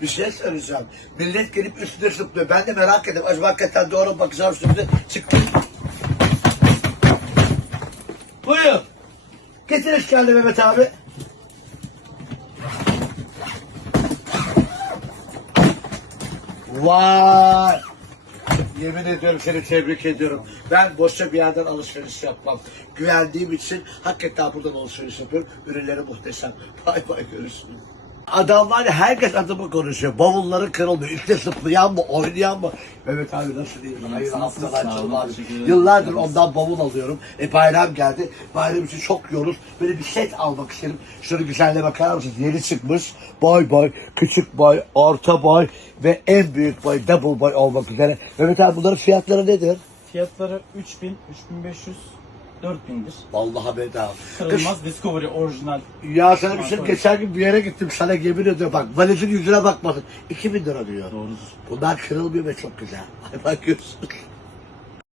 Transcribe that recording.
Bir şey söyleyeceğim. Millet gelip üstüne zıplıyor. Ben de merak ettim. Acaba hakikaten doğru mu bakacağım şimdi. Çıktı. Buyur. Getir eşkalli Mehmet abi. Vay. Yemin ediyorum seni tebrik ediyorum. Ben boşça bir yerden alışveriş yapmam. Güvendiğim için hakikaten buradan alışveriş yapıyorum. Ürünleri muhteşem. Bay bay görüşürüz. Adamlar herkes adımı konuşuyor. Bavulları kırılmıyor. İşte zıplayan mı, oynayan mı? Mehmet abi nasıl diyeyim? Hayır haftalar çılmaz. Yıllardır ondan bavul alıyorum. E bayram geldi. Bayram için çok yoğunuz. Böyle bir set almak istedim. Şunu güzelle bakar mısınız? Yeni çıkmış. Boy boy, küçük boy, orta boy ve en büyük boy, double boy olmak üzere. Mehmet abi bunların fiyatları nedir? Fiyatları 3000, 3500, 4000'dir. Vallahi bedava. Kış, Kırılmaz Discovery orijinal. ya sana bir şey geçen gün bir yere gittim sana yemin ediyorum bak valizin yüzüne bakmadın. 2000 lira diyor. Doğrudur. Bunlar kırılmıyor ve çok güzel. Ay bakıyorsun.